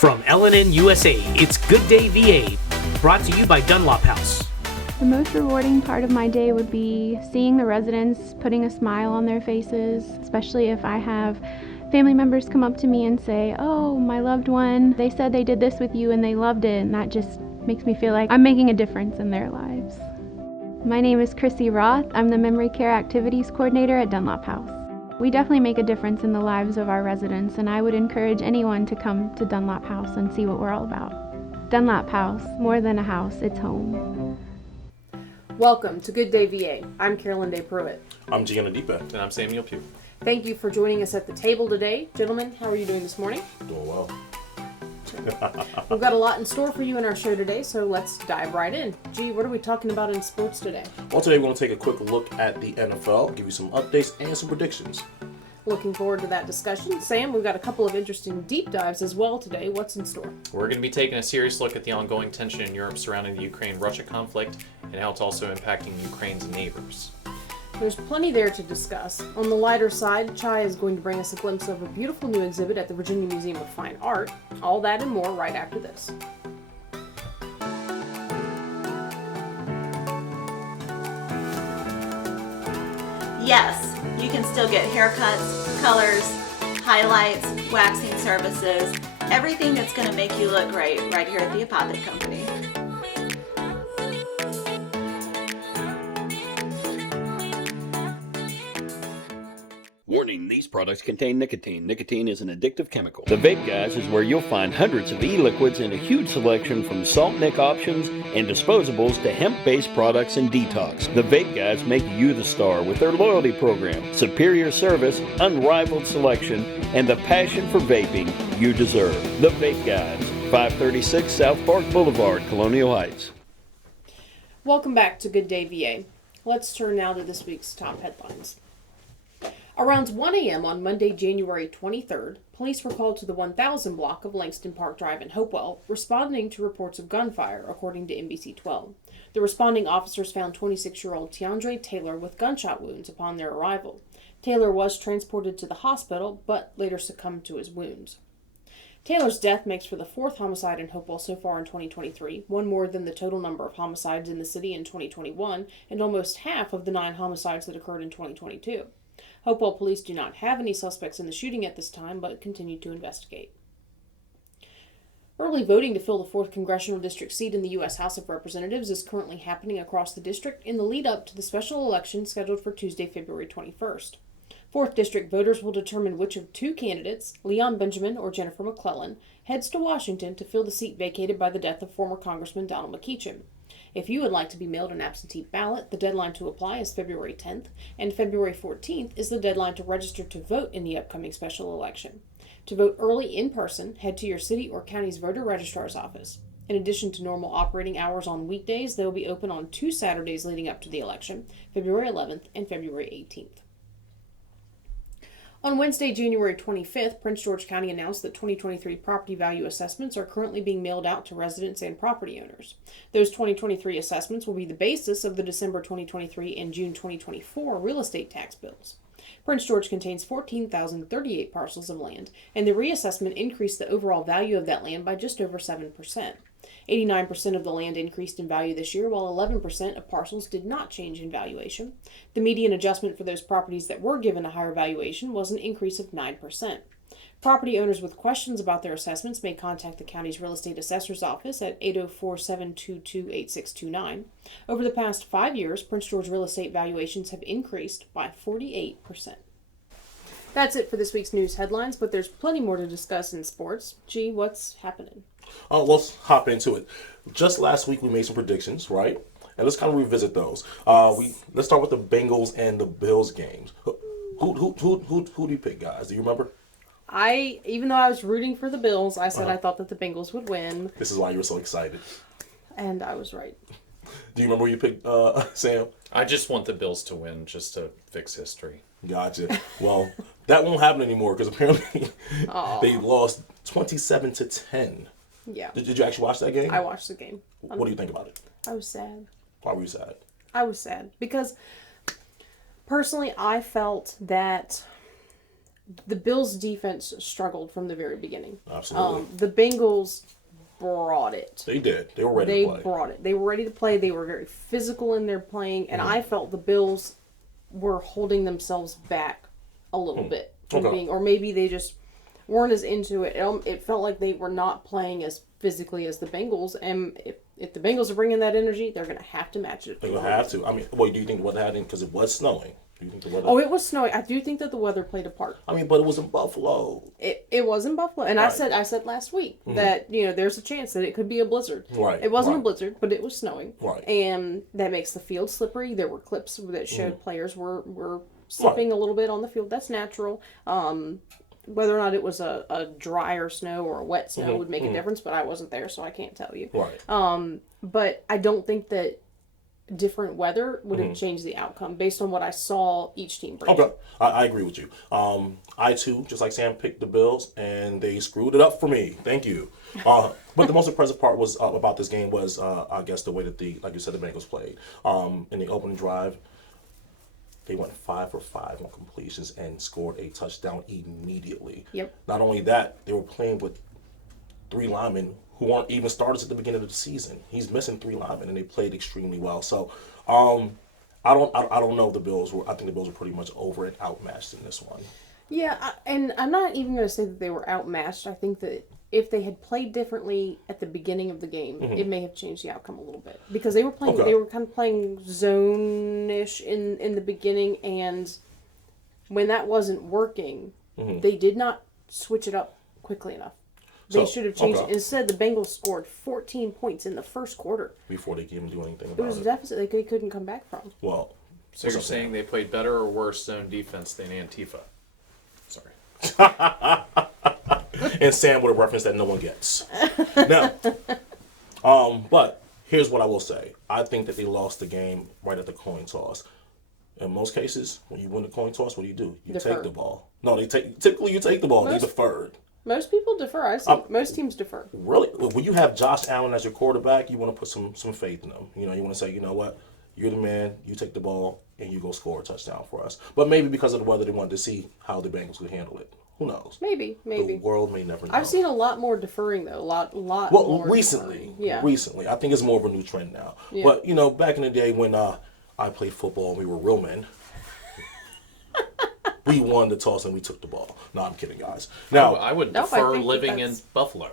From LNN USA, it's Good Day VA, brought to you by Dunlop House. The most rewarding part of my day would be seeing the residents putting a smile on their faces, especially if I have family members come up to me and say, "Oh, my loved one, they said they did this with you and they loved it," and that just makes me feel like I'm making a difference in their lives. My name is Chrissy Roth. I'm the Memory Care Activities Coordinator at Dunlop House. We definitely make a difference in the lives of our residents, and I would encourage anyone to come to Dunlop House and see what we're all about. Dunlop House, more than a house, it's home. Welcome to Good Day VA. I'm Carolyn Day Pruitt. I'm Gianna Deepa. And I'm Samuel Pugh. Thank you for joining us at the table today. Gentlemen, how are you doing this morning? Doing well. We've got a lot in store for you in our show today, so let's dive right in. G, what are we talking about in sports today? Well, today we're going to take a quick look at the NFL, give you some updates and some predictions. Looking forward to that discussion. Sam, we've got a couple of interesting deep dives as well today. What's in store? We're going to be taking a serious look at the ongoing tension in Europe surrounding the Ukraine-Russia conflict and how it's also impacting Ukraine's neighbors. There's plenty there to discuss. On the lighter side, Chai is going to bring us a glimpse of a beautiful new exhibit at the Virginia Museum of Fine Art. All that and more right after this. Yes, you can still get haircuts, colors, highlights, waxing services, everything that's going to make you look great right here at the Apothic Company. Warning, these products contain nicotine. Nicotine is an addictive chemical. The Vape Guys is where you'll find hundreds of e-liquids and a huge selection from salt nic options and disposables to hemp-based products and detox. The Vape Guys make you the star with their loyalty program, superior service, unrivaled selection, and the passion for vaping you deserve. The Vape Guys, 536 South Park Boulevard, Colonial Heights. Welcome back to Good Day VA. Let's turn now to this week's top headlines. Around 1 a.m. on Monday, January 23rd, police were called to the 1000 block of Langston Park Drive in Hopewell, responding to reports of gunfire, according to NBC 12. The responding officers found 26-year-old Tiandre Taylor with gunshot wounds upon their arrival. Taylor was transported to the hospital, but later succumbed to his wounds. Taylor's death makes for the fourth homicide in Hopewell so far in 2023, one more than the total number of homicides in the city in 2021, and almost half of the 9 homicides that occurred in 2022. Hopewell police do not have any suspects in the shooting at this time, but continue to investigate. Early voting to fill the 4th congressional district seat in the U.S. House of Representatives is currently happening across the district in the lead-up to the special election scheduled for Tuesday, February 21st. 4th district voters will determine which of 2 candidates, Leon Benjamin or Jennifer McClellan, heads to Washington to fill the seat vacated by the death of former Congressman Donald McEachin. If you would like to be mailed an absentee ballot, the deadline to apply is February 10th, and February 14th is the deadline to register to vote in the upcoming special election. To vote early in person, head to your city or county's voter registrar's office. In addition to normal operating hours on weekdays, they will be open on 2 Saturdays leading up to the election, February 11th and February 18th. On Wednesday, January 25th, Prince George County announced that 2023 property value assessments are currently being mailed out to residents and property owners. Those 2023 assessments will be the basis of the December 2023 and June 2024 real estate tax bills. Prince George contains 14,038 parcels of land, and the reassessment increased the overall value of that land by just over 7%. 89% of the land increased in value this year, while 11% of parcels did not change in valuation. The median adjustment for those properties that were given a higher valuation was an increase of 9%. Property owners with questions about their assessments may contact the county's real estate assessor's office at 804-722-8629. Over the past 5 years, Prince George real estate valuations have increased by 48%. That's it for this week's news headlines, but there's plenty more to discuss in sports. Gee, what's happening? Let's hop into it. Just last week we made some predictions, right? And let's kind of revisit those. Let's start with the Bengals and the Bills games. Who do you pick, guys? Do you remember? Even though I was rooting for the Bills, I said I thought that the Bengals would win. This is why you were so excited. And I was right. Do you remember who you picked, Sam? I just want the Bills to win just to fix history. Gotcha. Well, that won't happen anymore because apparently they lost 27-10. Yeah. Did you actually watch that game? I watched the game. What do you think about it? I was sad. Why were you sad? I was sad because personally I felt that the Bills' defense struggled from the very beginning. Absolutely. The Bengals brought it. They did. They were ready They to play. brought it. They were ready to play. They were very physical in their playing, and I felt the Bills were holding themselves back a little bit from Okay. being, or maybe they just weren't as into it. It felt like they were not playing as physically as the Bengals, and if the Bengals are bringing that energy, they're going to have to match it. They're going to have to. I mean, do you think the weather had in? Because it was snowing. Do you think the weather? Oh, it was snowing. I do think that the weather played a part. I mean, but it was in Buffalo. It was in Buffalo, and Right. I said last week that there's a chance that it could be a blizzard. Right, It wasn't right. a blizzard, but it was snowing. Right. And that makes the field slippery. There were clips that showed players were slipping a little bit on the field. That's natural. Whether or not it was a drier snow or a wet snow would make a difference, but I wasn't there, so I can't tell you. Right. But I don't think that different weather would have changed the outcome based on what I saw each team bring. Okay, I agree with you. I too, just like Sam, picked the Bills, and they screwed it up for me. Thank you. But the most impressive part was about this game was, I guess, the way that like you said, the Bengals played. In the opening drive, they went 5 for 5 on completions and scored a touchdown immediately. Yep. Not only that, they were playing with 3 linemen who aren't even starters at the beginning of the season. He's missing 3 linemen, and they played extremely well. So, I don't know if the Bills were. I think the Bills were pretty much over and outmatched in this one. Yeah, and I'm not even going to say that they were outmatched. I think that if they had played differently at the beginning of the game, it may have changed the outcome a little bit, because they were playing. Okay. They were kind of playing zone-ish in the beginning, and when that wasn't working, they did not switch it up quickly enough. They should have changed it. Instead, the Bengals scored 14 points in the first quarter. Before they could even do anything It about was a it. deficit they couldn't come back from. Well, So you're saying they played better or worse zone defense than Antifa? Sorry. and Sam with a reference that no one gets. Now, but here's what I will say. I think that they lost the game right at the coin toss. In most cases, when you win the coin toss, what do? You Defer. take the ball. No, typically you take the ball. They deferred. Most people defer. I see. Most teams defer. Really, when you have Josh Allen as your quarterback, you want to put some faith in him. You want to say, you know what, you're the man. You take the ball and you go score a touchdown for us. But maybe because of the weather, they wanted to see how the Bengals could handle it. Who knows? Maybe. The world may never know. I've seen a lot more deferring though. A lot Well, more recently. deferring. Yeah. Recently. I think it's more of a new trend now. Yeah. But, back in the day when I played football and we were real men, we won the toss and we took the ball. No, I'm kidding, guys. Now, I would Nope, I defer think living in that's- Buffalo.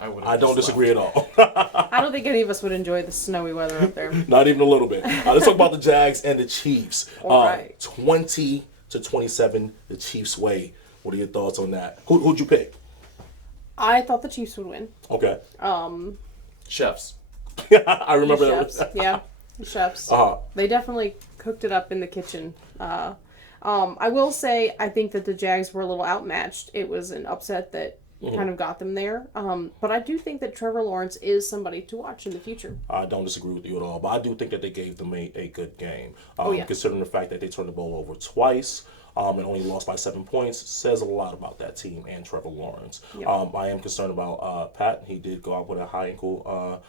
I don't disagree at all. I don't think any of us would enjoy the snowy weather up there. Not even a little bit. Let's talk about the Jags and the Chiefs. All right. 20-27, the Chiefs' way. What are your thoughts on that? Who'd you pick? I thought the Chiefs would win. Okay. Chefs. I remember The that. chefs. Yeah, the chefs. Uh-huh. They definitely cooked it up in the kitchen. I will say I think that the Jags were a little outmatched. It was an upset that kind of got them there. But I do think that Trevor Lawrence is somebody to watch in the future. I don't disagree with you at all, but I do think that they gave them a good game. Yeah. Considering the fact that they turned the ball over twice and only lost by 7 points, says a lot about that team and Trevor Lawrence. Yep. I am concerned about Pat. He did go out with a high ankle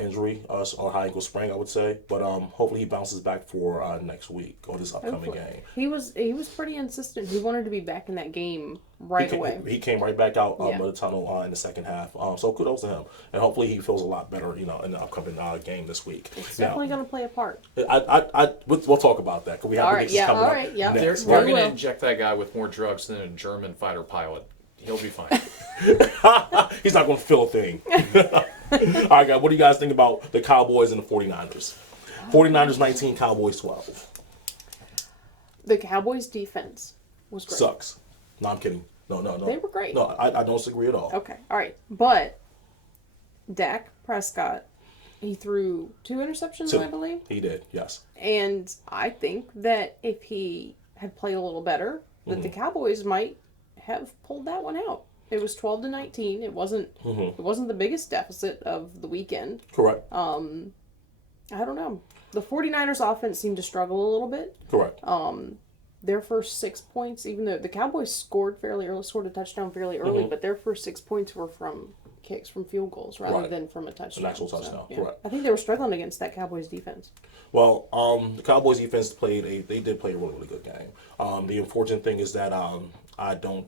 injury, or high ankle sprain, I would say. But hopefully he bounces back for next week or this upcoming game. He was pretty insistent. He wanted to be back in that game right away. He came right back out Yeah. of the tunnel in the second half. So kudos to him, and hopefully he feels a lot better, in the upcoming game this week. It's definitely going to play a part. We'll talk about that because we have All predictions right, yeah, coming all up right, yeah. next. They're Very going to well. inject that guy with more drugs than a German fighter pilot. He'll be fine. He's not going to feel a thing. All right, guys, what do you guys think about the Cowboys and the 49ers? 49ers 19, Cowboys 12. The Cowboys' defense was great. Sucks. No, I'm kidding. No. They were great. No, I don't disagree at all. Okay, all right. But Dak Prescott, he threw 2 interceptions, Two. I believe. He did, yes. And I think that if he had played a little better, that the Cowboys might have pulled that one out. It was 12-19. It wasn't the biggest deficit of the weekend. Correct. I don't know. The 49ers offense seemed to struggle a little bit. Correct. Their first 6 points, even though the Cowboys scored a touchdown fairly early, but their first 6 points were from kicks, from field goals, rather Right. than from a touchdown. An actual touchdown, correct. I think they were struggling against that Cowboys defense. Well, the Cowboys defense they did play a really, really good game. The unfortunate thing is that I don't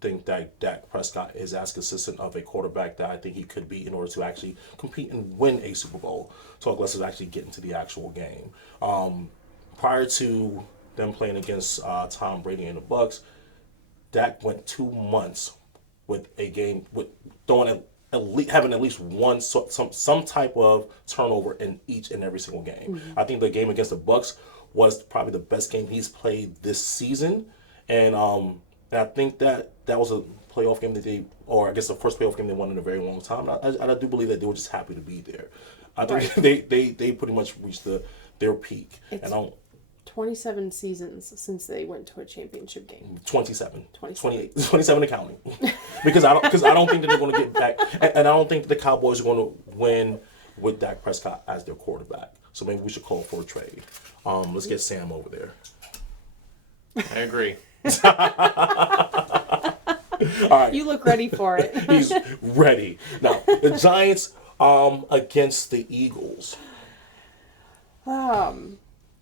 think that Dak Prescott is as consistent of a quarterback that I think he could be in order to actually compete and win a Super Bowl. Talk less of actually getting to the actual game. Prior to them playing against Tom Brady and the Bucks, Dak went 2 months with a game with throwing having at least one some type of turnover in each and every single game. Mm-hmm. I think the game against the Bucks was probably the best game he's played this season, and I think that was a playoff game or I guess the first playoff game they won in a very long time. I do believe that they were just happy to be there. I think they pretty much reached their peak. It's 27 seasons since they went to a championship game. 27. 27 and counting. because I don't think that they're going to get back, and I don't think that the Cowboys are going to win with Dak Prescott as their quarterback. So maybe we should call for a trade. Let's get Sam over there. I agree. All right. You look ready for it. He's ready. Now, the Giants against the Eagles.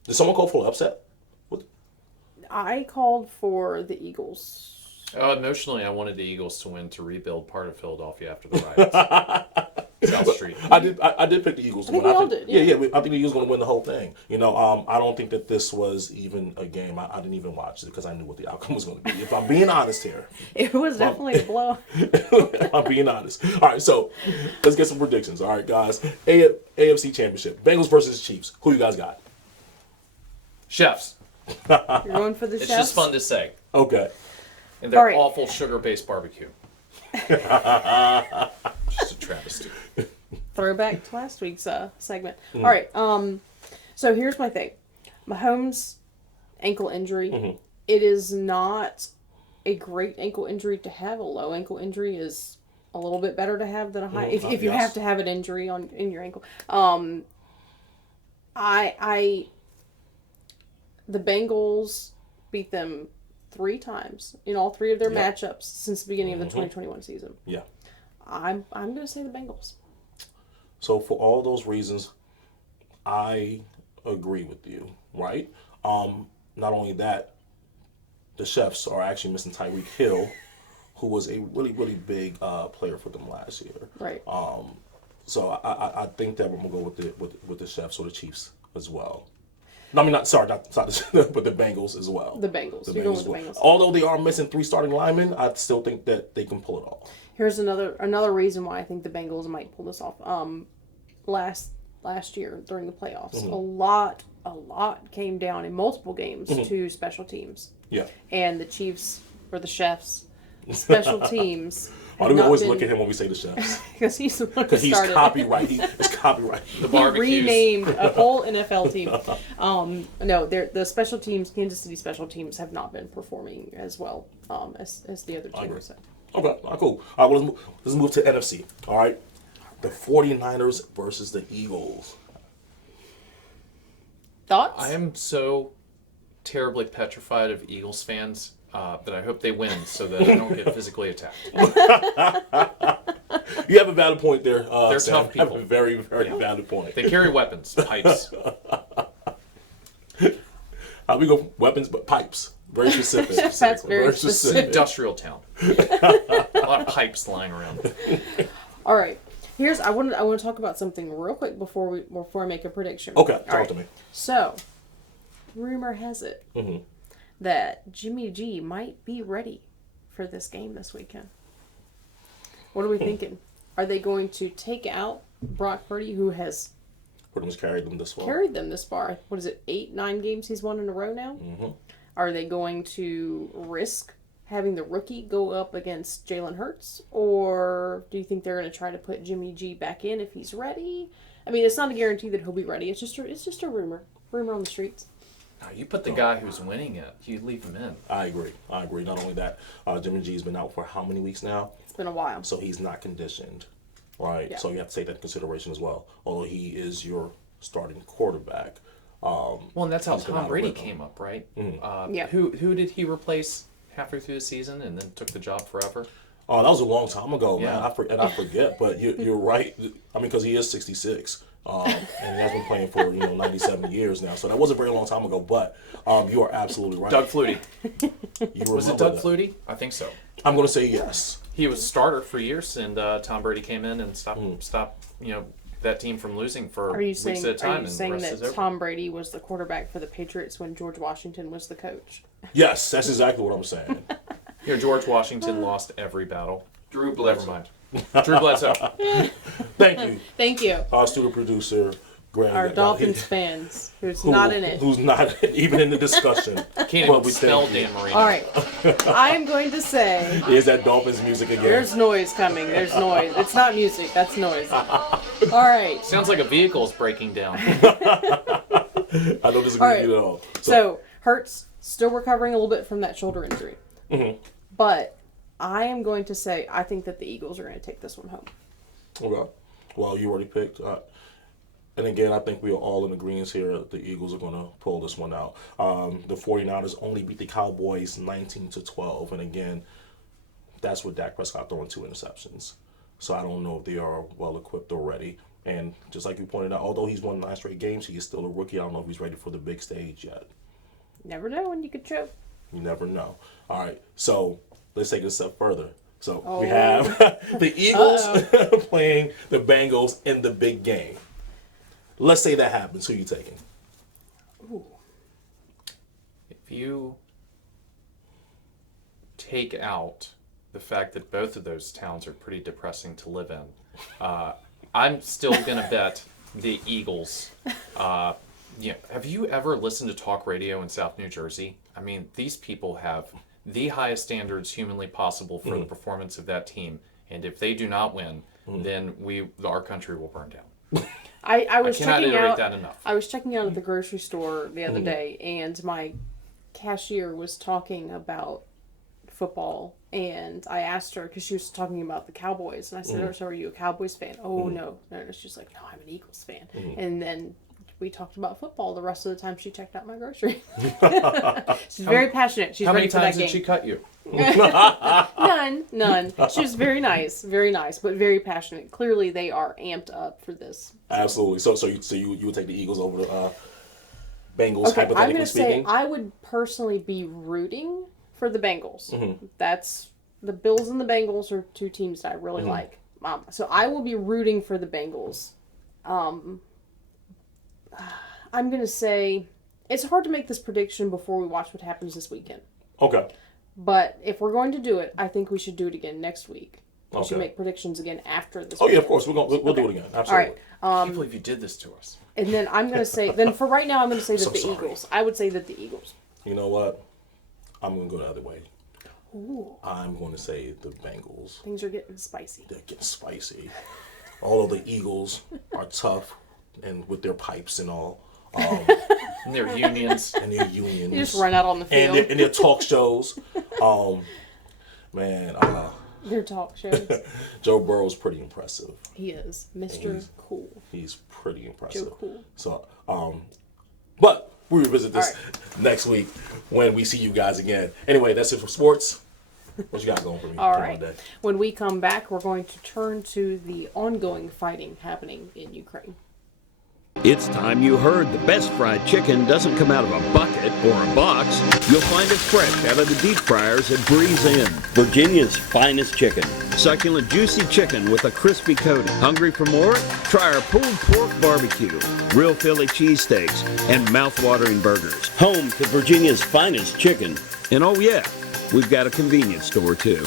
Did someone call for an upset? I called for the Eagles. Emotionally, I wanted the Eagles to win to rebuild part of Philadelphia after the riots. South Street. I did pick the Eagles to win. We all did. Yeah. I think the Eagles going to win the whole thing. I don't think that this was even a game. I didn't even watch it because I knew what the outcome was going to be. If I'm being honest here. It was definitely a blow. If I'm being honest. All right, so let's get some predictions. All right, guys. AFC Championship. Bengals versus Chiefs. Who you guys got? Chefs. You're going for the It's Chefs? just fun to say. Okay. And their All right. awful sugar-based barbecue. Just a travesty. Throwback to last week's segment. All right. So here's my thing. Mahomes' ankle injury. It is not a great ankle injury to have. A low ankle injury is a little bit better to have than a high. If you have to have an injury in your ankle. The Bengals beat them 3 times in all 3 of their matchups since the beginning of the 2021 season. Yeah. I'm going to say the Bengals. So for all those reasons, I agree with you, right? Not only that, the Chefs are actually missing Tyreek Hill, who was a really, really big player for them last year. Right. So I think that we're going to go with the Chefs or the Chiefs as well. No, I mean, not but the Bengals as well. The Bengals. You're going with the Bengals. Although they are missing 3 starting linemen, I still think that they can pull it off. Here's another reason why I think the Bengals might pull this off. Last year during the playoffs, a lot came down in multiple games to special teams. Yeah. And the Chiefs or the Chefs, special teams. Why do we always look at him when we say the Chefs? Because he's the one who Because he's started copyright. It's copyright. The He barbecues. renamed a whole NFL team. No, the special teams, Kansas City special teams, have not been performing as well as the other teams. So. Okay, all right, cool. All right, well, let's move to NFC. All right. The 49ers versus the Eagles. Thoughts? I am so terribly petrified of Eagles fans that I hope they win so that I don't get physically attacked. You have a valid point there. They're Sam. tough people. You have a very, very valid point. They carry weapons, pipes. We go weapons, but pipes. Very specific. That's very specific. Industrial town. A lot of pipes lying around. All right. I want to talk about something real quick before I make a prediction. Okay, All talk to me. So, rumor has it that Jimmy G might be ready for this game this weekend. What are we thinking? Are they going to take out Brock Purdy, who has Pretty much carried them this far. carried them this far? What is it, 8-9 games he's won in a row now? Are they going to risk having the rookie go up against Jalen Hurts? Or do you think they're going to try to put Jimmy G back in if he's ready? I mean, it's not a guarantee that he'll be ready. It's just a rumor. Rumor on the streets. No, you put the guy who's winning it, you leave him in. I agree. Not only that, Jimmy G's been out for how many weeks now? It's been a while. So he's not conditioned, right? Yeah. So you have to take that into consideration as well. Although he is your starting quarterback. Well, and that's how He's been Tom out Brady with him. came up, right? Yeah. Who did he replace halfway through the season and then took the job forever? Oh, that was a long time ago, man. Yeah. I forget, but you're right. I mean, because he is 66, And he has been playing for 97 years now. So that was a very long time ago. But you are absolutely right. Doug Flutie. Was it Doug Flutie? I think so. I'm going to say yes. He was starter for years, and Tom Brady came in and stopped that team from losing for weeks at a time. Are you saying that Tom Brady was the quarterback for the Patriots when George Washington was the coach? Yes, that's exactly what I'm saying. George Washington lost every battle. Drew Bledsoe. Never mind. Drew Bledsoe. Thank you. Thank you. Our student producer, Graham. Our Dolphins fans, who's not in it. Who's not even in the discussion. Can't even spell Dan Marino. All right. I am going to say... Is that Dolphins music again? There's noise coming. There's noise. It's not music. That's noise. All right. Sounds like a vehicle's breaking down. I don't disagree with you at all. So, Hurts still recovering a little bit from that shoulder injury. Mm-hmm. But I am going to say I think that the Eagles are going to take this one home. Okay. Well, you already picked. And again, I think we are all in agreement here. The Eagles are going to pull this one out. The 49ers only beat the Cowboys 19-12. And again, that's with Dak Prescott throwing 2 interceptions. So I don't know if they are well equipped already. And just like you pointed out, although he's won 9 straight games, he is still a rookie. I don't know if he's ready for the big stage yet. Never know when you could choke. You never know. All right, so let's take it a step further. So we have the Eagles playing the Bengals in the big game. Let's say that happens. Who are you taking? Ooh. If you take out the fact that both of those towns are pretty depressing to live in, I'm still going to bet the Eagles. Have you ever listened to talk radio in South New Jersey? I mean, these people have the highest standards humanly possible for the performance of that team. And if they do not win, then our country will burn down. I was cannot checking iterate out. that enough. I was checking out at the grocery store the other day, and my cashier was talking about football, and I asked her because she was talking about the Cowboys, and I said, "Oh, so are you a Cowboys fan?" "Oh, no." She's like, "No, I'm an Eagles fan." And then we talked about football the rest of the time she checked out my groceries. She's very passionate. She's How ready many for that times game. did she cut you? None. She was very nice, but very passionate. Clearly, they are amped up for this. Absolutely. So you would take the Eagles over the Bengals, Okay, I'm hypothetically going to say speaking? I would personally be rooting for the Bengals. That's the Bills and the Bengals are 2 teams that I really like. So I will be rooting for the Bengals. I'm going to say it's hard to make this prediction before we watch what happens this weekend. Okay. But if we're going to do it, I think we should do it again next week. We should Okay. make predictions again after this. Oh yeah, of course. We'll do it again. Absolutely. All right. I can't believe you did this to us. And then I'm going to say, then for right now, I'm going to say that So the sorry. Eagles. I would say that the Eagles. You know what? I'm going to go the other way. Ooh, I'm going to say the Bengals. things are getting spicy. They're getting spicy. Although the Eagles are tough and with their pipes and all. And their unions. And their unions. You just run out on the field. And their talk shows. Man, Their talk shows. Joe Burrow's pretty impressive. He is Mr. Cool. He's pretty impressive. Joe Cool. So, but we revisit this next week when we see you guys again. Anyway, that's it for sports. What you got going for me? All Come on, right. Dad. When we come back, we're going to turn to the ongoing fighting happening in Ukraine. It's time you heard the best fried chicken doesn't come out of a bucket or a box. You'll find it fresh out of the deep fryers at Breeze Inn. Virginia's finest chicken. Succulent, juicy chicken with a crispy coating. Hungry for more? Try our pulled pork barbecue, real Philly cheesesteaks, and mouth-watering burgers. Home to Virginia's finest chicken. And oh yeah, we've got a convenience store too.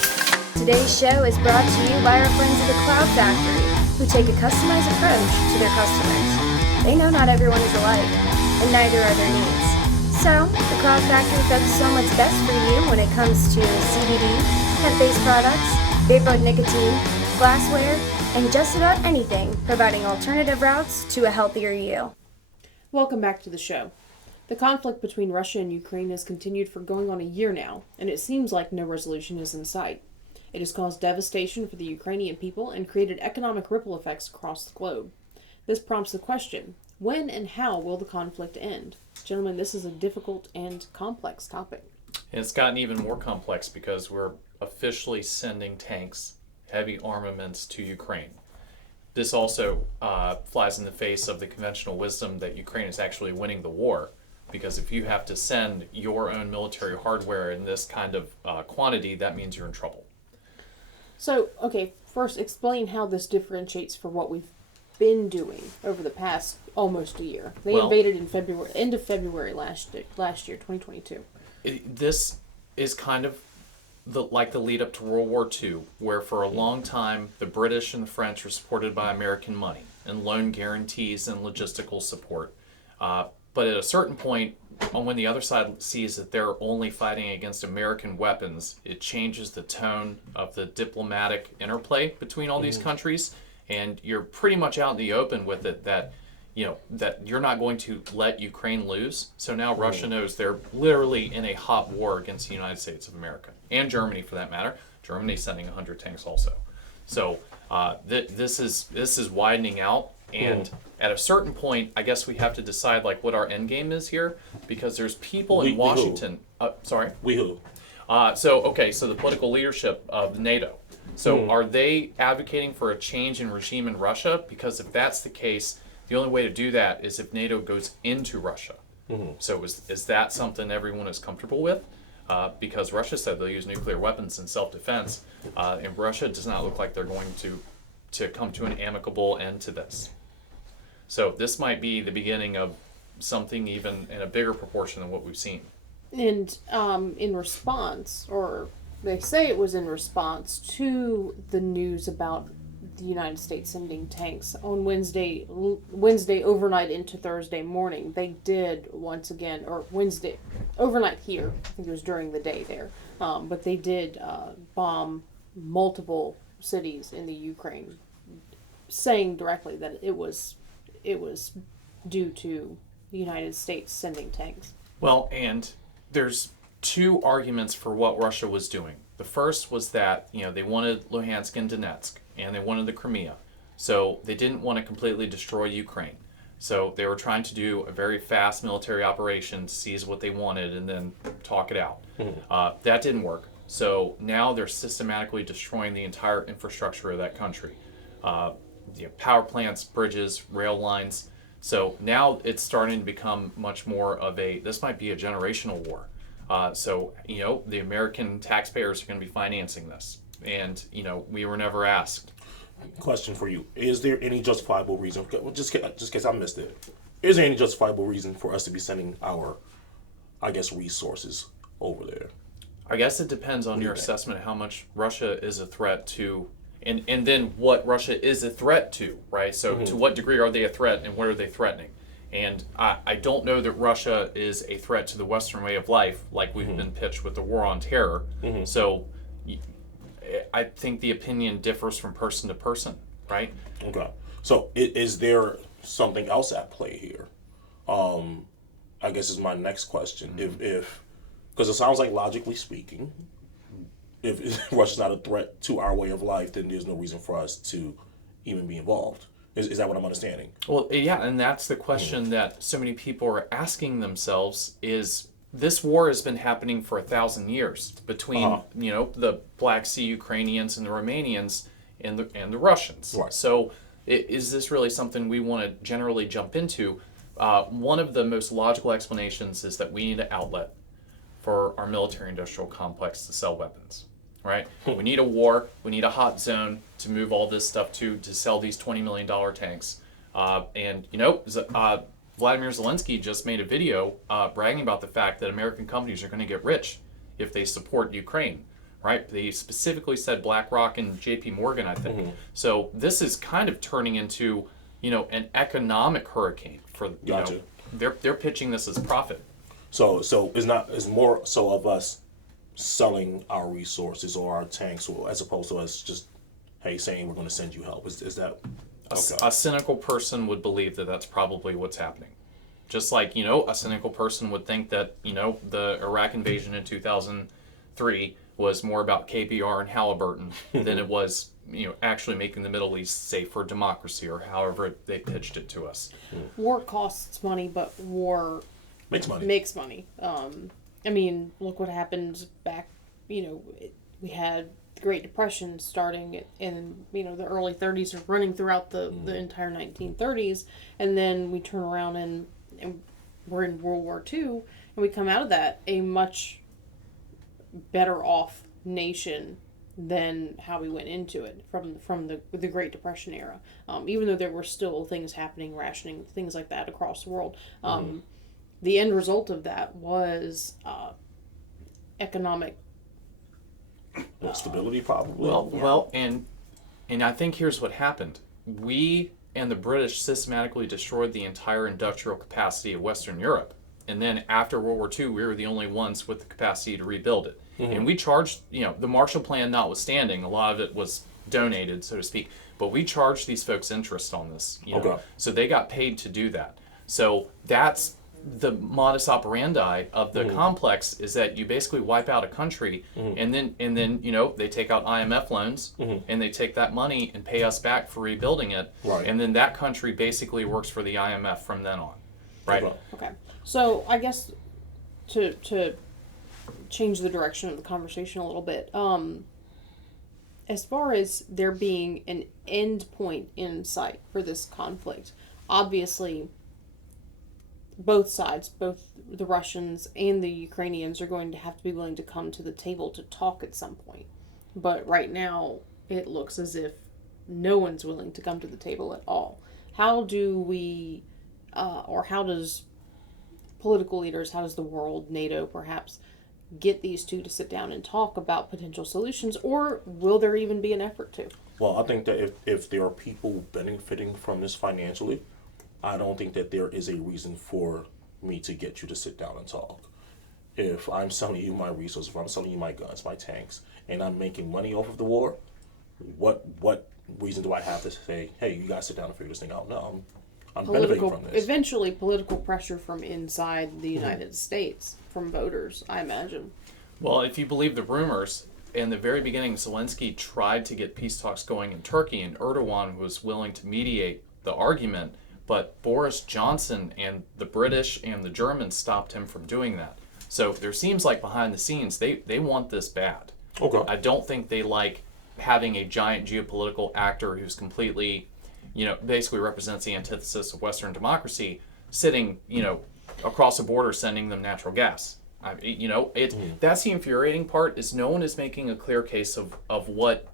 Today's show is brought to you by our friends at the Cloud Factory, who take a customized approach to their customers. They know not everyone is alike, and neither are their needs. So, the Cloud Factory focuses on what's best for you when it comes to CBD, hemp-based products, vape nicotine, glassware, and just about anything, providing alternative routes to a healthier you. Welcome back to the show. The conflict between Russia and Ukraine has continued for going on a year now, and it seems like no resolution is in sight. It has caused devastation for the Ukrainian people and created economic ripple effects across the globe. This prompts the question, when and how will the conflict end? Gentlemen, this is a difficult and complex topic. And it's gotten even more complex because we're officially sending tanks, heavy armaments to Ukraine. this also flies in the face of the conventional wisdom that Ukraine is actually winning the war. Because if you have to send your own military hardware in this kind of quantity, that means you're in trouble. So, okay, first explain how this differentiates from what we've been doing over the past almost a year. They invaded in February, end of February last year, 2022. This is kind of like the lead up to World War II, where for a long time the British and the French were supported by American money and loan guarantees and logistical support. But at a certain point, when the other side sees that they're only fighting against American weapons, it changes the tone of the diplomatic interplay between all these countries, and you're pretty much out in the open with it that you're not going to let Ukraine lose. So now Russia knows they're literally in a hot war against the United States of America, and Germany for that matter. Germany's sending 100 tanks also. So this is widening out, and at a certain point, I guess we have to decide like what our end game is here, because there's people in Washington. Sorry. We who? So the political leadership of NATO. So are they advocating for a change in regime in Russia? Because if that's the case, the only way to do that is if NATO goes into Russia. So is that something everyone is comfortable with? Because Russia said they'll use nuclear weapons in self-defense, and Russia does not look like they're going to come to an amicable end to this. So this might be the beginning of something even in a bigger proportion than what we've seen. And in response, or they say it was in response to the news about the United States sending tanks on Wednesday overnight into Thursday morning, they did once again, or Wednesday overnight here, I think it was during the day there, but they did bomb multiple cities in the Ukraine, saying directly that it was due to the United States sending tanks. Well, and there's two arguments for what Russia was doing. The first was that, they wanted Luhansk and Donetsk, and they wanted the Crimea. So they didn't want to completely destroy Ukraine. So they were trying to do a very fast military operation to seize what they wanted and then talk it out. That didn't work. So now they're systematically destroying the entire infrastructure of that country. Power plants, bridges, rail lines. So now it's starting to become much more of this might be a generational war. So the American taxpayers are going to be financing this. And, we were never asked. Question for you. Is there any justifiable reason, just in case I missed it, is there any justifiable reason for us to be sending our, resources over there? I guess it depends on your assessment of how much Russia is a threat to, and then what Russia is a threat to, right? So to what degree are they a threat and what are they threatening? And I don't know that Russia is a threat to the Western way of life like we've been pitched with the war on terror. So I think the opinion differs from person to person, right? Okay. So is there something else at play here? I guess is my next question. If because it sounds like logically speaking, if Russia's not a threat to our way of life, then there's no reason for us to even be involved. Is that what I'm understanding? Well, yeah, and that's the question that so many people are asking themselves is, this war has been happening for 1,000 years between, the Black Sea Ukrainians and the Romanians and the Russians. Right. So is this really something we want to generally jump into? One of the most logical explanations is that we need an outlet for our military-industrial complex to sell weapons. Right? We need a war. We need a hot zone to move all this stuff to sell these $20 million tanks. Vladimir Zelensky just made a video bragging about the fact that American companies are going to get rich if they support Ukraine. Right? They specifically said BlackRock and JP Morgan, I think. So this is kind of turning into, an economic hurricane for Gotcha. They're pitching this as profit. So it's more so of us selling our resources or our tanks, as opposed to us just, saying we're going to send you help. Is that okay? A cynical person would believe that that's probably what's happening. Just like, a cynical person would think that, the Iraq invasion in 2003 was more about KBR and Halliburton than it was, actually making the Middle East safe for democracy, or however they pitched it to us. War costs money, but war makes money. Look what happened back, we had the Great Depression starting in the early 30s or running throughout the entire 1930s, and then we turn around and we're in World War II, and we come out of that a much better off nation than how we went into it from the Great Depression era. Even though there were still things happening, rationing, things like that across the world. The end result of that was economic stability, probably. Well, and I think here's what happened. We and the British systematically destroyed the entire industrial capacity of Western Europe. And then after World War II, we were the only ones with the capacity to rebuild it. And we charged, the Marshall Plan notwithstanding, a lot of it was donated, so to speak, but we charged these folks interest on this. So they got paid to do that. So that's the modus operandi of the complex, is that you basically wipe out a country, and then they take out IMF loans, and they take that money and pay us back for rebuilding it, and then that country basically works for the IMF from then on, right? Okay. So I guess to change the direction of the conversation a little bit, as far as there being an end point in sight for this conflict, obviously both sides, both the Russians and the Ukrainians, are going to have to be willing to come to the table to talk at some point. But right now, it looks as if no one's willing to come to the table at all. How do we, or how does political leaders, how does the world, NATO perhaps, get these two to sit down and talk about potential solutions, or will there even be an effort to? Well, I think that if there are people benefiting from this financially, I don't think that there is a reason for me to get you to sit down and talk. If I'm selling you my resources, if I'm selling you my guns, my tanks, and I'm making money off of the war, what reason do I have to say, hey, you guys sit down and figure this thing out? No, I'm benefiting from this. Eventually, political pressure from inside the United States, from voters, I imagine. Well, if you believe the rumors, in the very beginning, Zelensky tried to get peace talks going in Turkey, and Erdogan was willing to mediate the argument, but Boris Johnson and the British and the Germans stopped him from doing that. So there seems like behind the scenes, they want this bad. Okay. I don't think they like having a giant geopolitical actor who's completely, basically represents the antithesis of Western democracy, sitting, across the border sending them natural gas. That's the infuriating part, is no one is making a clear case of what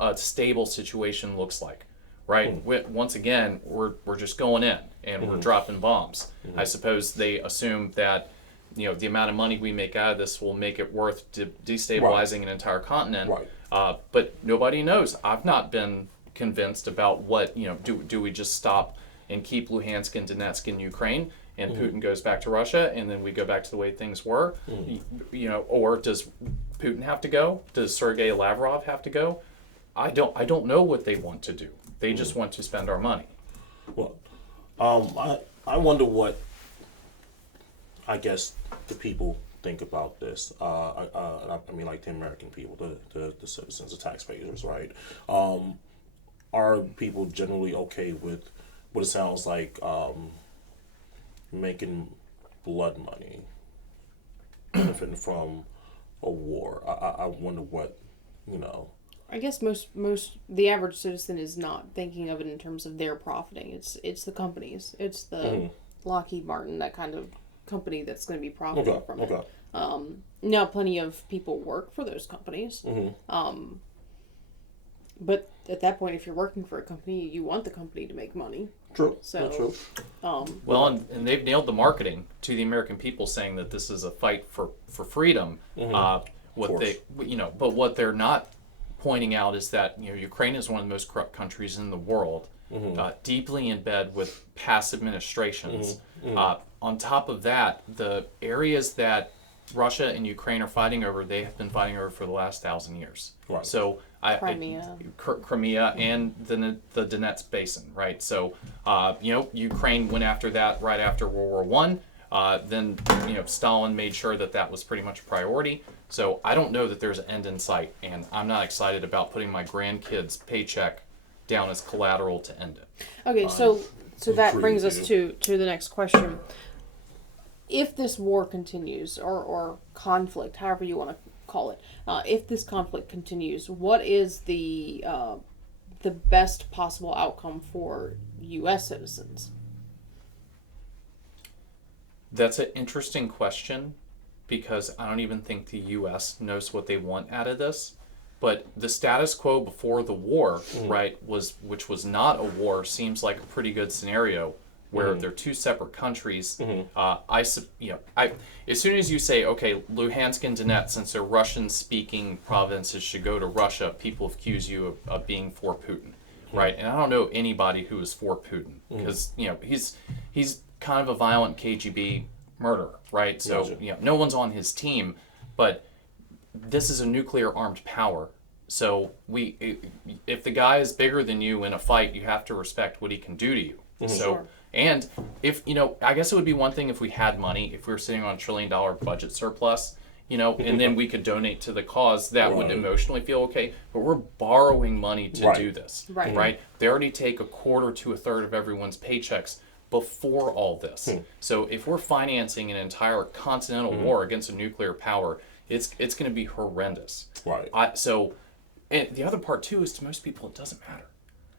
a stable situation looks like. Right. Once again, we're just going in and we're dropping bombs. I suppose they assume that the amount of money we make out of this will make it worth destabilizing an entire continent. Right. But nobody knows. I've not been convinced about what do we just stop and keep Luhansk and Donetsk in Ukraine, and Putin goes back to Russia, and then we go back to the way things were. Or does Putin have to go? Does Sergei Lavrov have to go? I don't know what they want to do. They just want to spend our money. Well, I wonder what, I guess, the people think about this. I mean, like the American people, the citizens, the taxpayers, right? Are people generally okay with what it sounds like making blood money, benefiting from a war? I wonder what, I guess most the average citizen is not thinking of it in terms of their profiting. It's the companies. It's the Lockheed Martin, that kind of company that's going to be profiting from it. Now, plenty of people work for those companies. But at that point, if you're working for a company, you want the company to make money. True. So, true. Well, and they've nailed the marketing to the American people, saying that this is a fight for freedom. But what they're not pointing out is that Ukraine is one of the most corrupt countries in the world, deeply in bed with past administrations. On top of that, the areas that Russia and Ukraine are fighting over, they have been fighting over for the last 1,000 years. Right. So Crimea and the Donetsk Basin, right? So Ukraine went after that right after World War I. Then Stalin made sure that was pretty much a priority. So I don't know that there's an end in sight, and I'm not excited about putting my grandkids' paycheck down as collateral to end it. Okay, so that brings us to the next question. If this war continues, or conflict, however you want to call it, if this conflict continues, what is the best possible outcome for U.S. citizens? That's an interesting question, because I don't even think the U.S. knows what they want out of this. But the status quo before the war, right, which was not a war, seems like a pretty good scenario, where they're two separate countries. As soon as you say, okay, Luhansk and Donetsk, since they're Russian-speaking provinces, should go to Russia, people accuse you of being for Putin, right? And I don't know anybody who is for Putin, because he's kind of a violent KGB murderer, right? So no one's on his team, but this is a nuclear-armed power. So if the guy is bigger than you in a fight, you have to respect what he can do to you. So. And if, I guess it would be one thing if we had money, if we were sitting on $1 trillion budget surplus, and then we could donate to the cause, that would emotionally feel okay. But we're borrowing money to do this, right? They already take a quarter to a third of everyone's paychecks before all this. So if we're financing an entire continental war against a nuclear power, it's going to be horrendous. Right. And the other part too is, to most people it doesn't matter.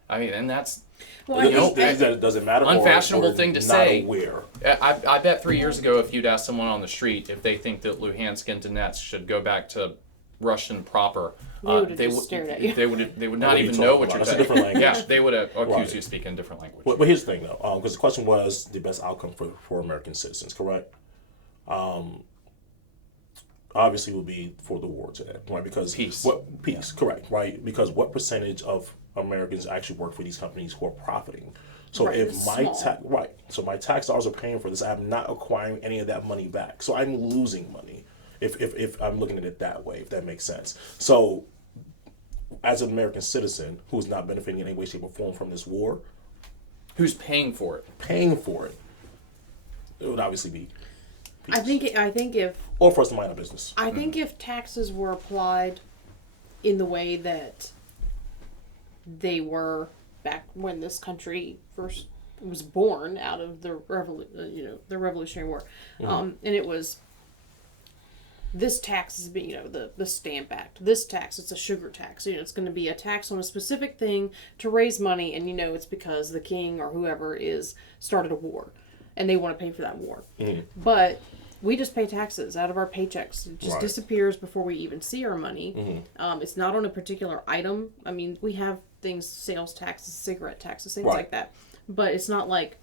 I mean, and that's it doesn't matter. Unfashionable thing to say. Aware. I bet 3 years ago, if you'd asked someone on the street if they think that Luhansk and Donetsk should go back to Russian proper, they would stared at you. They would not even know what you're saying. It's a different language. Yeah, they would have accused you of speaking a different language. But here's the thing, though, because the question was the best outcome for American citizens, correct? Obviously, would be for the war to end, right? Because peace, correct, right? Because what percentage of Americans actually work for these companies who are profiting? So if my my tax dollars are paying for this, I'm not acquiring any of that money back. So I'm losing money if I'm looking at it that way, if that makes sense. So as an American citizen who's not benefiting in any way, shape, or form from this war, who's paying for it? It would obviously be peace. I think if or for us to mind our business. I think if taxes were applied in the way that they were back when this country first was born out of the Revolutionary War, and it was this tax is being the Stamp Act. This tax, it's a sugar tax. It's going to be a tax on a specific thing to raise money, and it's because the king or whoever is started a war, and they want to pay for that war. But we just pay taxes out of our paychecks. It just disappears before we even see our money. It's not on a particular item. I mean, we have things, sales taxes, cigarette taxes, things like that. But it's not like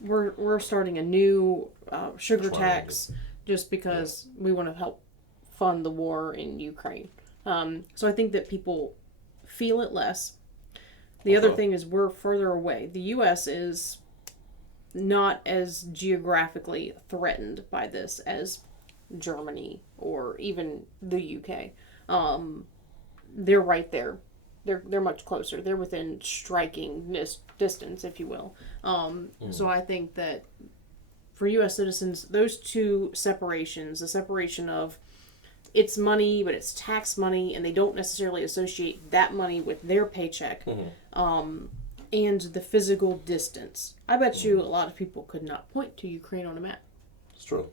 we're starting a new sugar tax just because we want to help fund the war in Ukraine. So I think that people feel it less. The other thing is we're further away. The U.S. is not as geographically threatened by this as Germany or even the UK. They're right there. They're much closer. They're within striking distance, if you will. So I think that for U.S. citizens, those two separations, the separation of it's money, but it's tax money, and they don't necessarily associate that money with their paycheck, and the physical distance. I bet you a lot of people could not point to Ukraine on a map. It's true.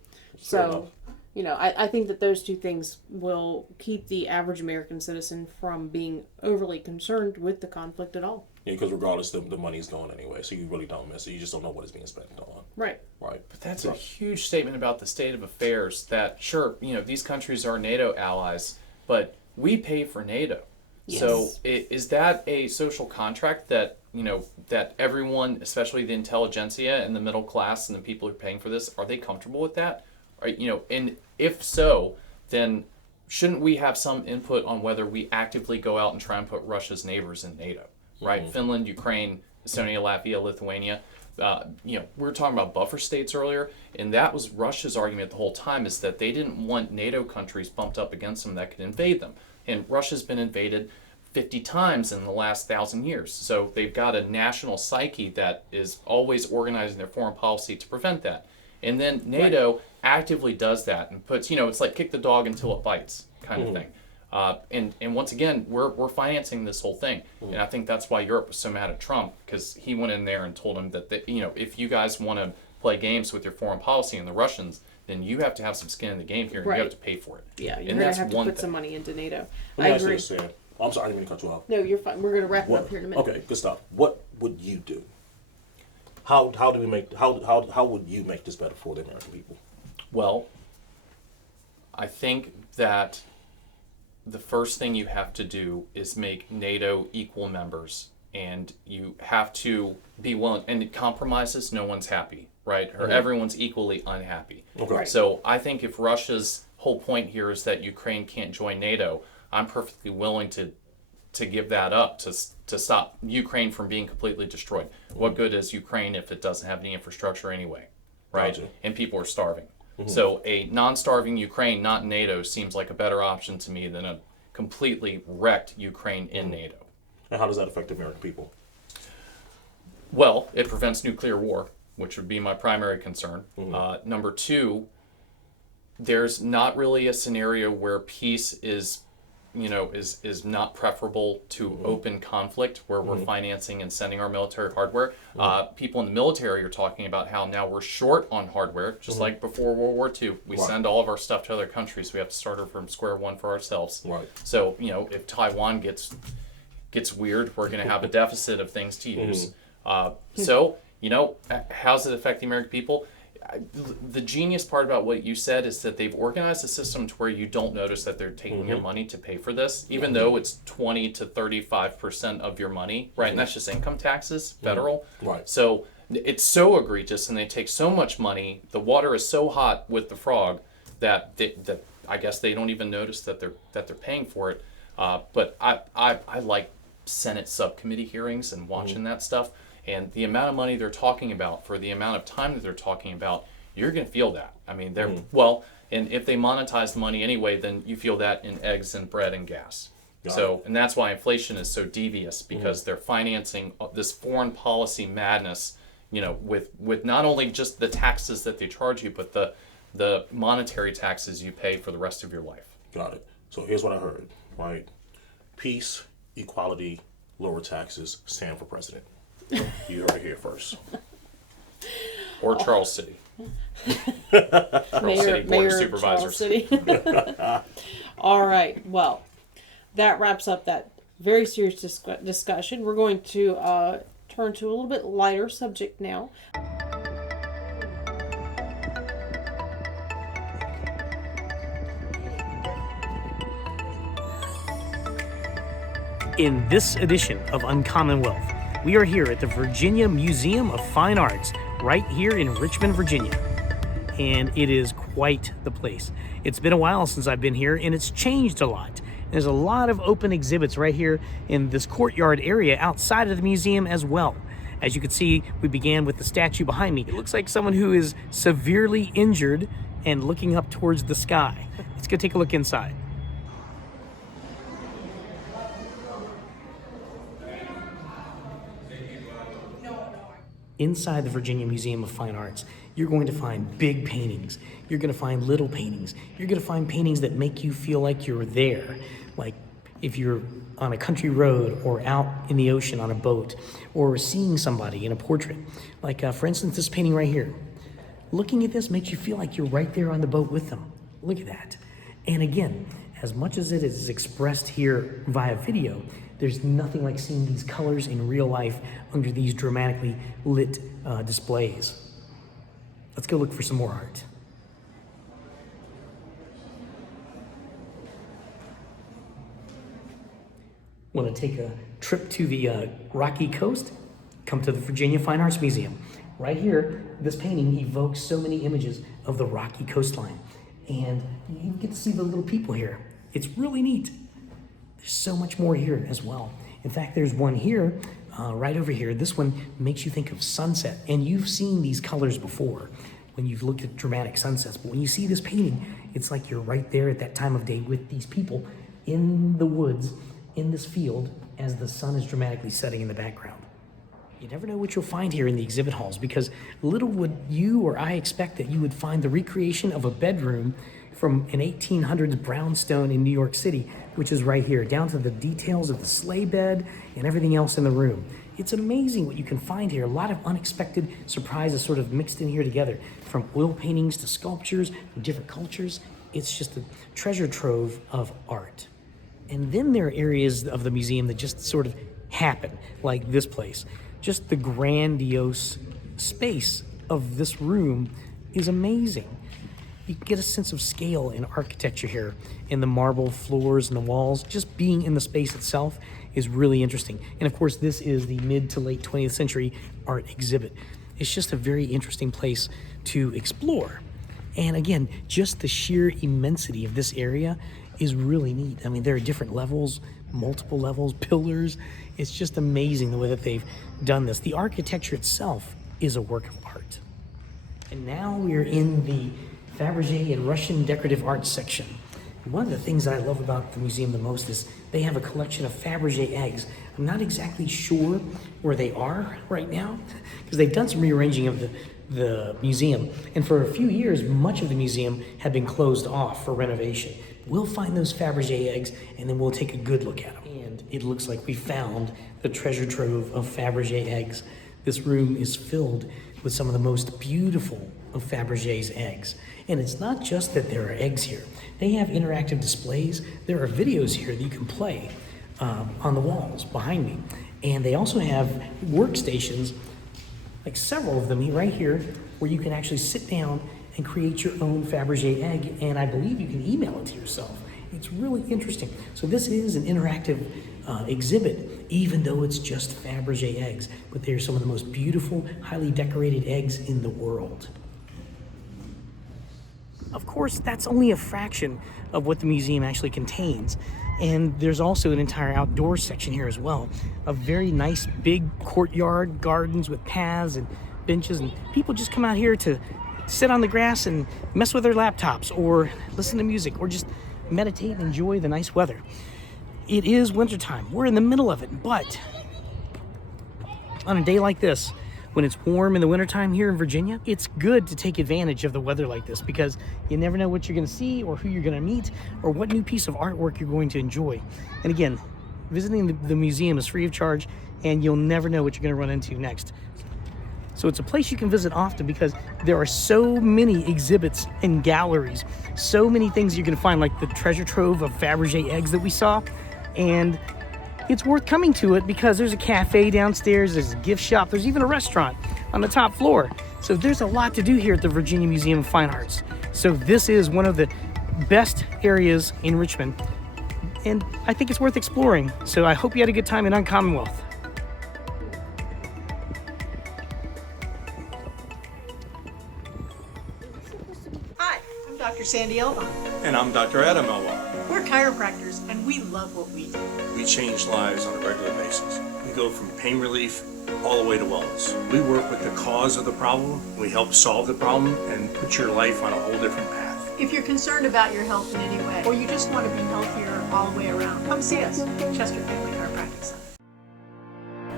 I think that those two things will keep the average American citizen from being overly concerned with the conflict at all. Yeah, because regardless, the money's going anyway, so you really don't miss it. You just don't know what it's being spent on. Right. Right. But that's a huge statement about the state of affairs, that, sure, these countries are NATO allies, but we pay for NATO. Yes. So is that a social contract that, that everyone, especially the intelligentsia and the middle class and the people who are paying for this, are they comfortable with that? And if so, then shouldn't we have some input on whether we actively go out and try and put Russia's neighbors in NATO, right? Finland, Ukraine, Estonia, Latvia, Lithuania. We were talking about buffer states earlier, and that was Russia's argument the whole time, is that they didn't want NATO countries bumped up against them that could invade them. And Russia's been invaded 50 times in the last 1,000 years. So they've got a national psyche that is always organizing their foreign policy to prevent that. And then NATO actively does that and puts, it's like kick the dog until it bites kind of thing. And once again, we're financing this whole thing. And I think that's why Europe was so mad at Trump, because he went in there and told him that, if you guys want to play games with your foreign policy and the Russians, then you have to have some skin in the game here, and Right. you have to pay for it. Yeah, you're And gonna that's have to one put thing. some money into NATO. Let I me ask you agree. this, Sam. I'm sorry, I didn't mean to cut you off. No, you're fine. We're gonna wrap it up here in a minute. Okay, good stuff. What would you do? How would you make this better for the American people? Well, I think that the first thing you have to do is make NATO equal members, and you have to be willing, and compromises, no one's happy, right? Or everyone's equally unhappy. Okay. Right. So I think if Russia's whole point here is that Ukraine can't join NATO, I'm perfectly willing to give that up to stop Ukraine from being completely destroyed. What good is Ukraine if it doesn't have any infrastructure anyway, right? Gotcha. And people are starving. So a non-starving Ukraine, not NATO, seems like a better option to me than a completely wrecked Ukraine in NATO. And how does that affect the American people? Well, it prevents nuclear war, which would be my primary concern. Number two, there's not really a scenario where peace is not preferable to open conflict, where we're financing and sending our military hardware. People in the military are talking about how now we're short on hardware, just like before World War II. We Right. send all of our stuff to other countries. We have to start from square one for ourselves. Right. So, if Taiwan gets weird, we're going to have a deficit of things to use. So, how's it affect the American people? The genius part about what you said is that they've organized a system to where you don't notice that they're taking your money to pay for this, even though it's 20 to 35% of your money, right? And that's just income taxes, federal. Right. So it's so egregious, and they take so much money. The water is so hot with the frog that I guess they don't even notice that they're paying for it. But I like Senate subcommittee hearings and watching that stuff. And the amount of money they're talking about for the amount of time that they're talking about, you're going to feel that. I mean, and if they monetize the money anyway, then you feel that in eggs and bread and gas. And that's why inflation is so devious, because they're financing this foreign policy madness, with not only just the taxes that they charge you, but the monetary taxes you pay for the rest of your life. Got it. So here's what I heard, right? Peace, equality, lower taxes, Sam for president. You heard it here first. Or Charles City. Charles City Board of Mayor Charles Supervisors. City. All right. Well, that wraps up that very serious discussion. We're going to turn to a little bit lighter subject now. In this edition of Uncommon Wealth, we are here at the Virginia Museum of Fine Arts, right here in Richmond, Virginia. And it is quite the place. It's been a while since I've been here, and it's changed a lot. There's a lot of open exhibits right here in this courtyard area outside of the museum as well. As you can see, we began with the statue behind me. It looks like someone who is severely injured and looking up towards the sky. Let's go take a look inside. Inside the Virginia Museum of Fine Arts, you're going to find big paintings. You're going to find little paintings. You're going to find paintings that make you feel like you're there. Like if you're on a country road or out in the ocean on a boat or seeing somebody in a portrait. Like, for instance, this painting right here. Looking at this makes you feel like you're right there on the boat with them. Look at that. And again, as much as it is expressed here via video, there's nothing like seeing these colors in real life under these dramatically lit displays. Let's go look for some more art. Want to take a trip to the Rocky Coast? Come to the Virginia Fine Arts Museum. Right here, this painting evokes so many images of the Rocky coastline. And you get to see the little people here. It's really neat. There's so much more here as well. In fact, there's one here, right over here. This one makes you think of sunset. And you've seen these colors before when you've looked at dramatic sunsets. But when you see this painting, it's like you're right there at that time of day with these people in the woods, in this field, as the sun is dramatically setting in the background. You never know what you'll find here in the exhibit halls, because little would you or I expect that you would find the recreation of a bedroom from an 1800s brownstone in New York City, which is right here, down to the details of the sleigh bed and everything else in the room. It's amazing what you can find here. A lot of unexpected surprises sort of mixed in here together, from oil paintings to sculptures from different cultures. It's just a treasure trove of art. And then there are areas of the museum that just sort of happen, like this place. Just the grandiose space of this room is amazing. You can get a sense of scale in architecture here, in the marble floors and the walls. Just being in the space itself is really interesting. And of course, this is the mid to late 20th century art exhibit. It's just a very interesting place to explore. And again, just the sheer immensity of this area is really neat. I mean, there are different levels, multiple levels, pillars. It's just amazing the way that they've done this. The architecture itself is a work of art. And now we're in the Fabergé and Russian decorative arts section. One of the things that I love about the museum the most is they have a collection of Fabergé eggs. I'm not exactly sure where they are right now because they've done some rearranging of the museum. And for a few years, much of the museum had been closed off for renovation. We'll find those Fabergé eggs and then we'll take a good look at them. And it looks like we found the treasure trove of Fabergé eggs. This room is filled with some of the most beautiful of Fabergé's eggs. And it's not just that there are eggs here. They have interactive displays. There are videos here that you can play on the walls behind me. And they also have workstations, like several of them right here, where you can actually sit down and create your own Fabergé egg. And I believe you can email it to yourself. It's really interesting. So this is an interactive exhibit, even though it's just Fabergé eggs. But they're some of the most beautiful, highly decorated eggs in the world. Of course, that's only a fraction of what the museum actually contains. And there's also an entire outdoor section here as well. A very nice big courtyard, gardens with paths and benches, and people just come out here to sit on the grass and mess with their laptops or listen to music or just meditate and enjoy the nice weather. It is wintertime. We're in the middle of it, but on a day like this, when it's warm in the wintertime here in Virginia, it's good to take advantage of the weather like this because you never know what you're going to see or who you're going to meet or what new piece of artwork you're going to enjoy. And again, visiting the museum is free of charge and you'll never know what you're going to run into next. So it's a place you can visit often because there are so many exhibits and galleries, so many things you can find, like the treasure trove of Fabergé eggs that we saw. And it's worth coming to it because there's a cafe downstairs, there's a gift shop, there's even a restaurant on the top floor. So there's a lot to do here at the Virginia Museum of Fine Arts. So this is one of the best areas in Richmond, and I think it's worth exploring. So I hope you had a good time in Uncommonwealth. Hi, I'm Dr. Sandy Elvon. And I'm Dr. Adam Elwar. We're chiropractors and we love what we do. We change lives on a regular basis. We go from pain relief all the way to wellness. We work with the cause of the problem, we help solve the problem, and put your life on a whole different path. If you're concerned about your health in any way, or you just want to be healthier all the way around, come see us, Chester Family Chiropractic Center.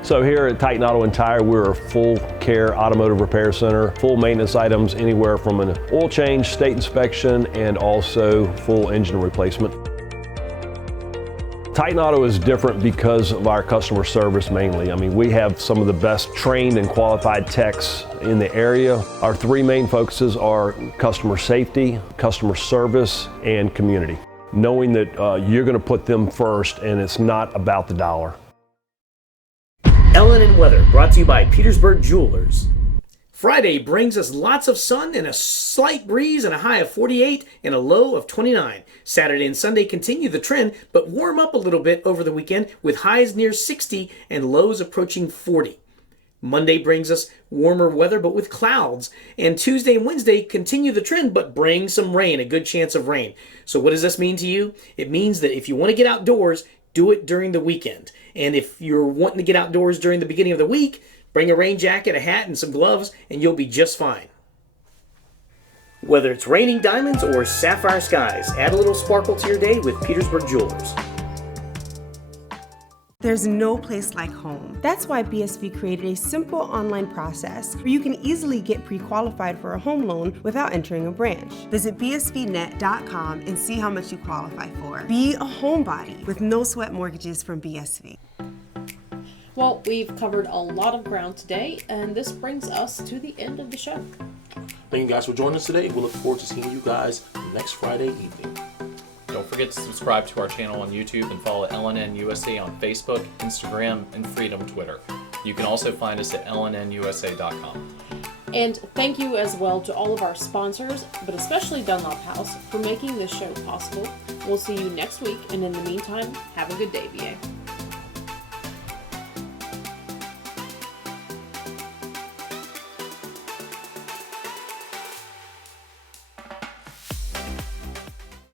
So here at Titan Auto and Tire, we're a full care automotive repair center, full maintenance items anywhere from an oil change, state inspection, and also full engine replacement. Titan Auto is different because of our customer service mainly. I mean, we have some of the best trained and qualified techs in the area. Our three main focuses are customer safety, customer service, and community. Knowing that you're going to put them first and it's not about the dollar. Ellen and Weather, brought to you by Petersburg Jewelers. Friday brings us lots of sun and a slight breeze and a high of 48 and a low of 29. Saturday and Sunday continue the trend, but warm up a little bit over the weekend with highs near 60 and lows approaching 40. Monday brings us warmer weather but with clouds, and Tuesday and Wednesday continue the trend but bring some rain, a good chance of rain. So what does this mean to you? It means that if you want to get outdoors, do it during the weekend. And if you're wanting to get outdoors during the beginning of the week, bring a rain jacket, a hat, and some gloves, and you'll be just fine. Whether it's raining diamonds or sapphire skies, add a little sparkle to your day with Petersburg Jewelers. There's no place like home. That's why BSV created a simple online process where you can easily get pre-qualified for a home loan without entering a branch. Visit bsvnet.com and see how much you qualify for. Be a homebody with no sweat mortgages from BSV. Well, we've covered a lot of ground today, and this brings us to the end of the show. Thank you guys for joining us today. We look forward to seeing you guys next Friday evening. Don't forget to subscribe to our channel on YouTube and follow LNN USA on Facebook, Instagram, and Freedom Twitter. You can also find us at lnnusa.com. And thank you as well to all of our sponsors, but especially Dunlop House, for making this show possible. We'll see you next week, and in the meantime, have a good day, VA.